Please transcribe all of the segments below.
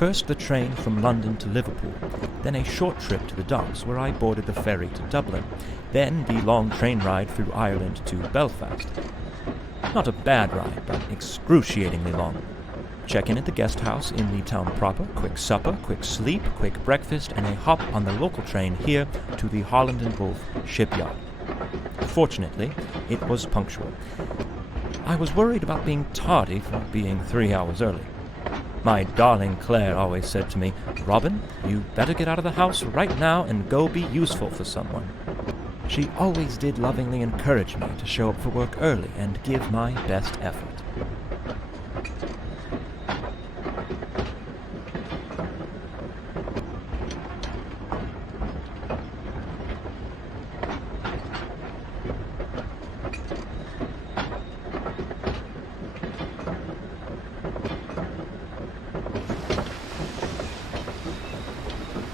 First the train from London to Liverpool, then a short trip to the docks where I boarded the ferry to Dublin, then the long train ride through Ireland to Belfast. Not a bad ride, but excruciatingly long. Check-in at the guest house in the town proper, quick supper, quick sleep, quick breakfast, and a hop on the local train here to the Holland and Wolff shipyard. Fortunately, it was punctual. I was worried about being tardy for being 3 hours early. My darling Claire always said to me, "Robin, you better get out of the house right now and go be useful for someone." She always did lovingly encourage me to show up for work early and give my best effort.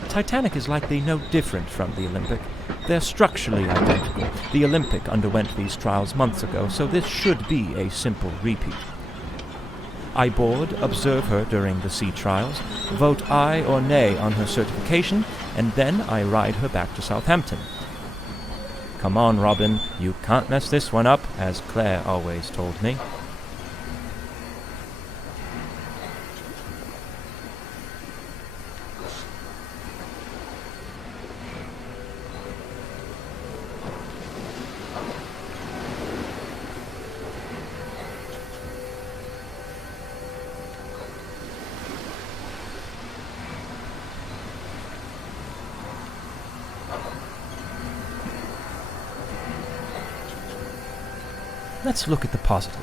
Titanic is likely no different from the Olympic. They're structurally identical. The Olympic underwent these trials months ago, so this should be a simple repeat. I board, observe her during the sea trials, vote aye or nay on her certification, and then I ride her back to Southampton. Come on, Robin, you can't mess this one up, as Claire always told me. Let's look at the positive.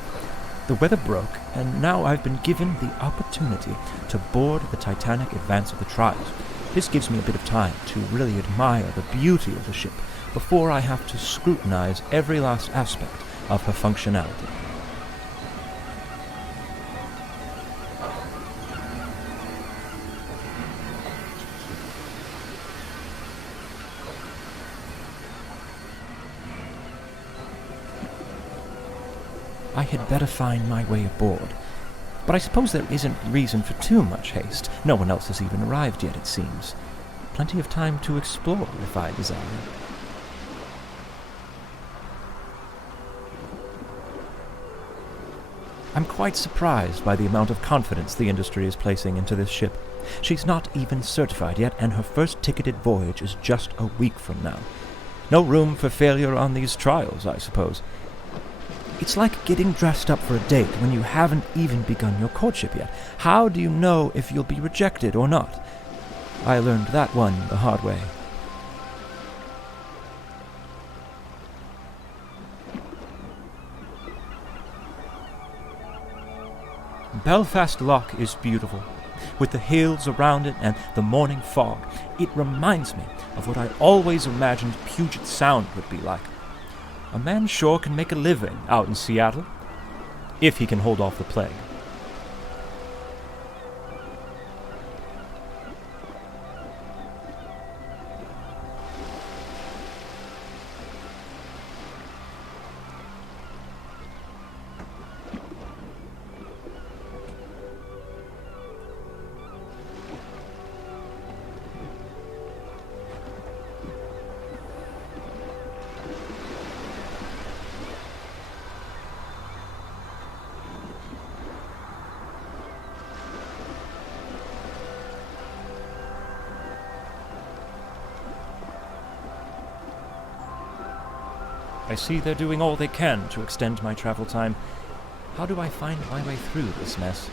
The weather broke, and now I've been given the opportunity to board the Titanic advance of the trials. This gives me a bit of time to really admire the beauty of the ship before I have to scrutinize every last aspect of her functionality. I had better find my way aboard. But I suppose there isn't reason for too much haste. No one else has even arrived yet, it seems. Plenty of time to explore if I desire. I'm quite surprised by the amount of confidence the industry is placing into this ship. She's not even certified yet, and her first ticketed voyage is just a week from now. No room for failure on these trials, I suppose. It's like getting dressed up for a date when you haven't even begun your courtship yet. How do you know if you'll be rejected or not? I learned that one the hard way. Belfast Lough is beautiful. With the hills around it and the morning fog, it reminds me of what I always imagined Puget Sound would be like. A man sure can make a living out in Seattle, if he can hold off the plague. I see they're doing all they can to extend my travel time. How do I find my way through this mess?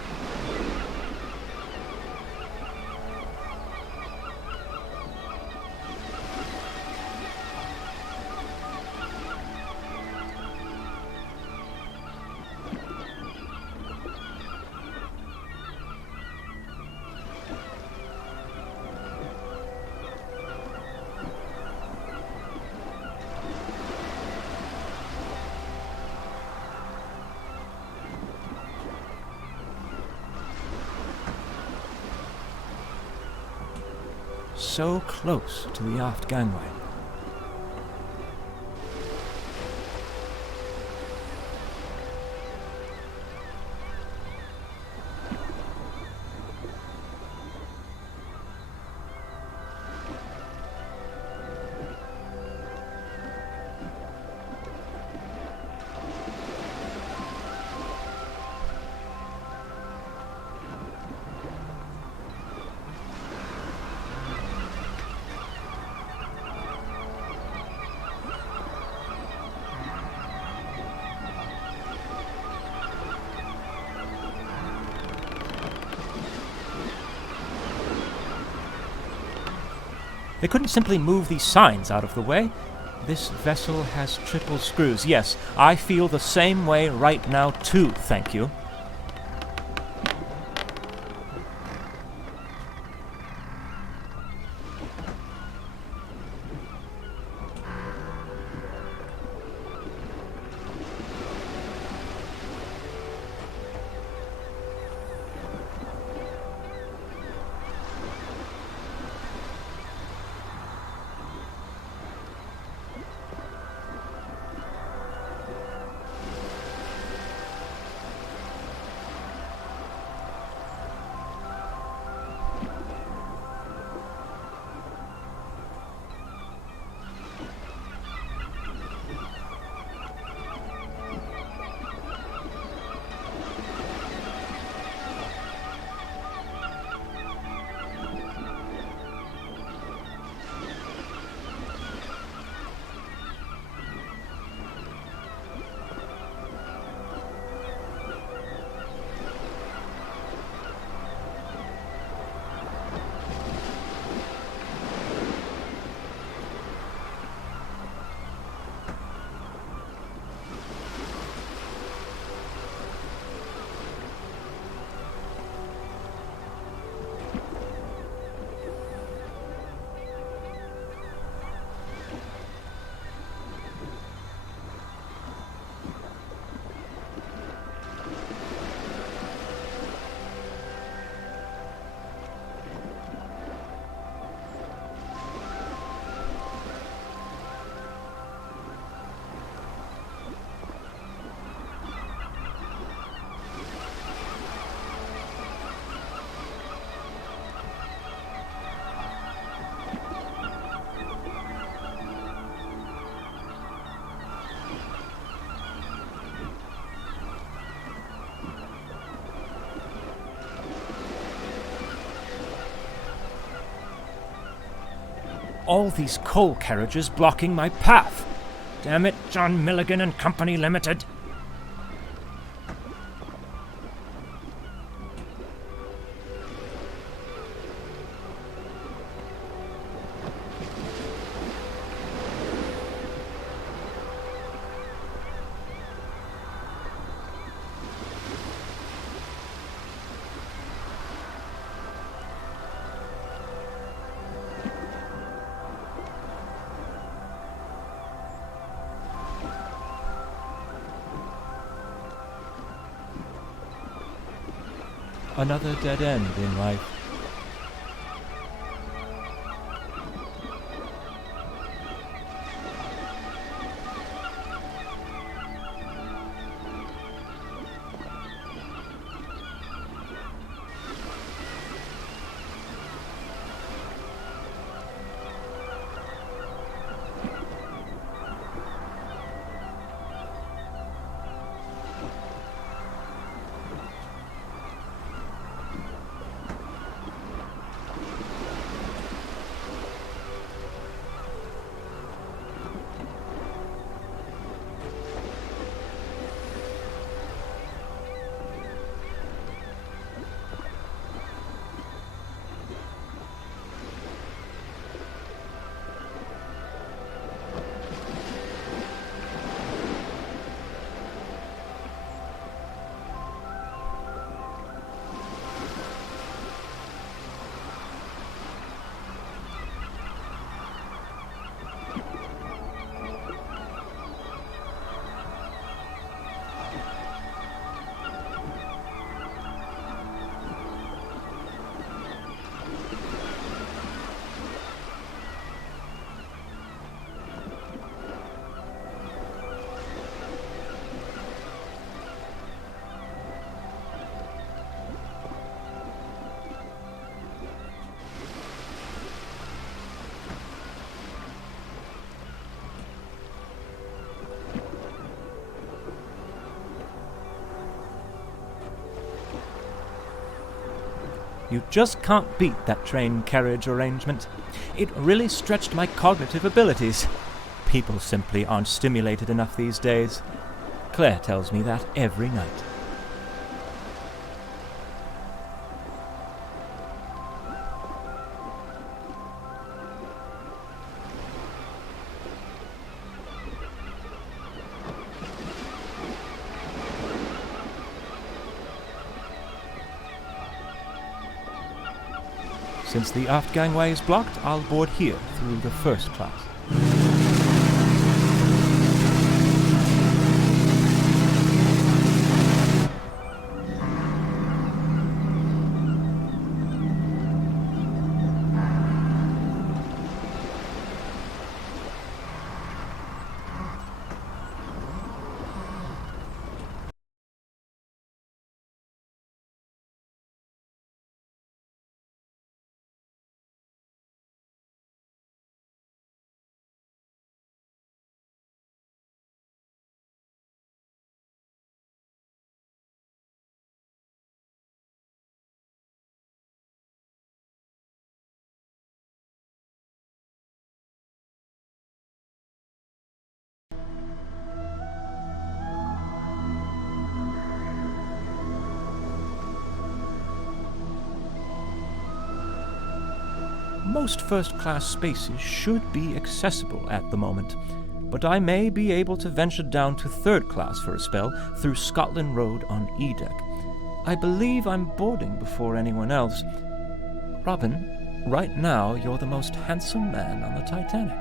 So close to the aft gangway. They couldn't simply move these signs out of the way. This vessel has triple screws. Yes, I feel the same way right now too, thank you. All these coal carriages blocking my path. Damn it, John Milligan and Company Limited. Another dead end in life. You just can't beat that train carriage arrangement. It really stretched my cognitive abilities. People simply aren't stimulated enough these days. Claire tells me that every night. Since the aft gangway is blocked, I'll board here through the first class. Most first-class spaces should be accessible at the moment, but I may be able to venture down to third class for a spell through Scotland Road on E-Deck. I believe I'm boarding before anyone else. Robin, right now you're the most handsome man on the Titanic.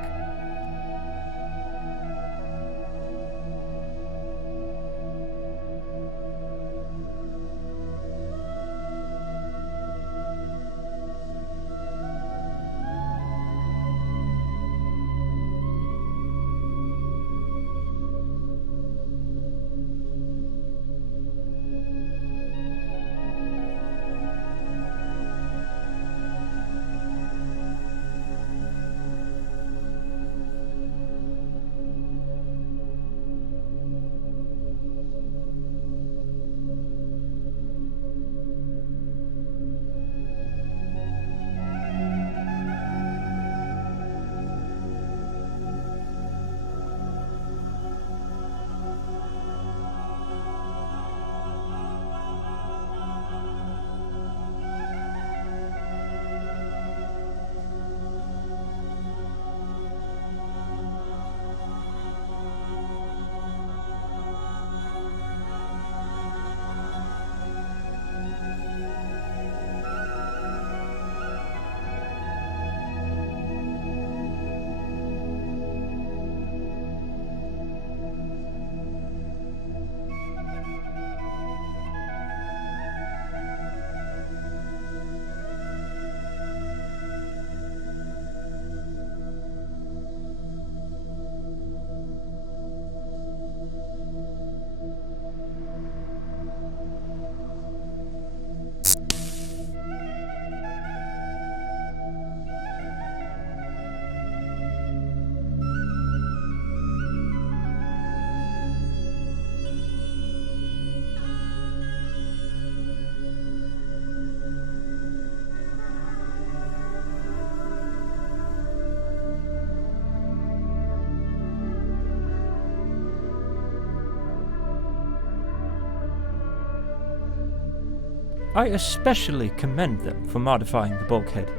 I especially commend them for modifying the bulkhead.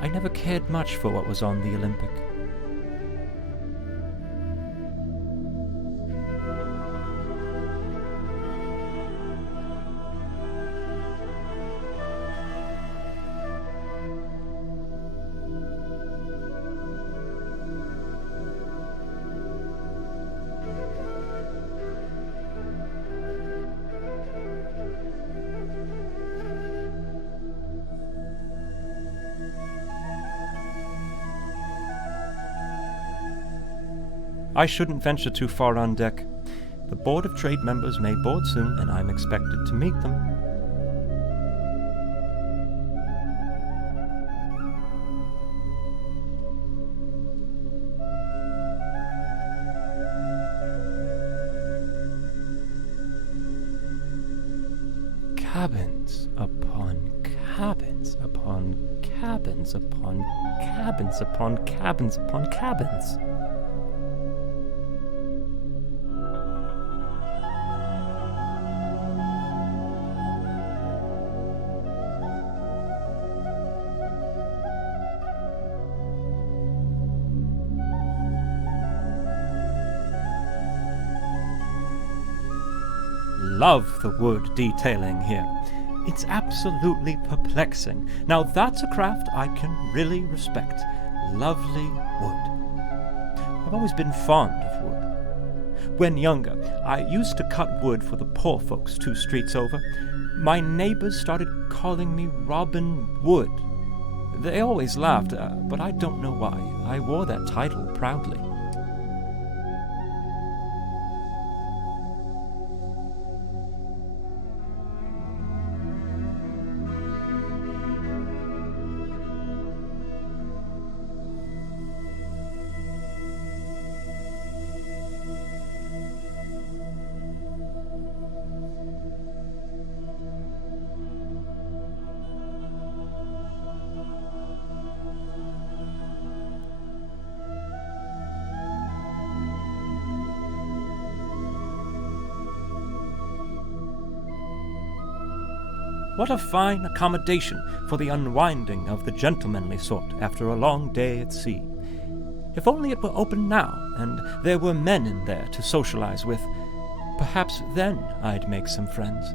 I never cared much for what was on the Olympic. I shouldn't venture too far on deck. The Board of Trade members may board soon, and I'm expected to meet them. Cabins upon cabins upon cabins upon cabins upon cabins upon cabins. Love the wood detailing here. It's absolutely perplexing. Now that's a craft I can really respect. Lovely wood. I've always been fond of wood. When younger, I used to cut wood for the poor folks 2 streets over. My neighbors started calling me Robin Wood. They always laughed, but I don't know why. I wore that title proudly. What a fine accommodation for the unwinding of the gentlemanly sort after a long day at sea. If only it were open now, and there were men in there to socialize with, perhaps then I'd make some friends.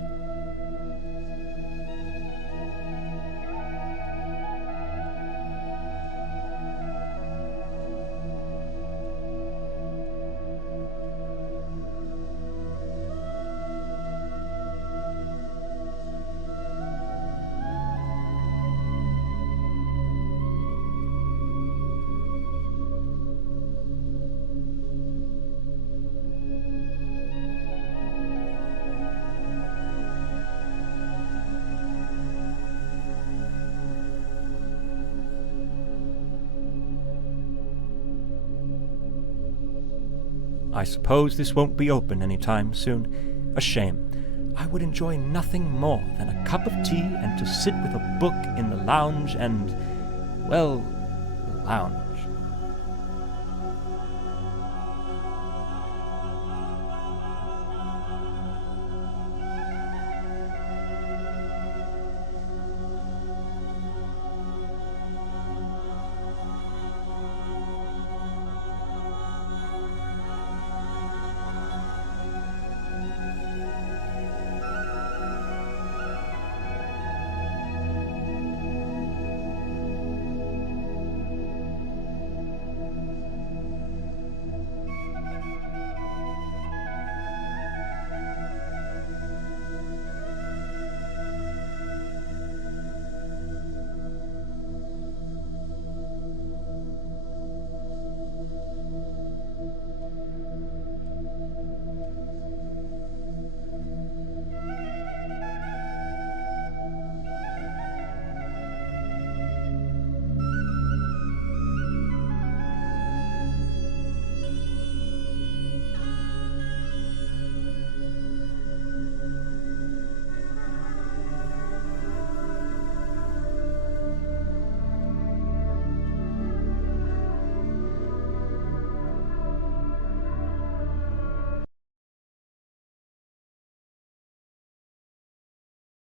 I suppose this won't be open any time soon. A shame. I would enjoy nothing more than a cup of tea and to sit with a book in the lounge and, well, lounge.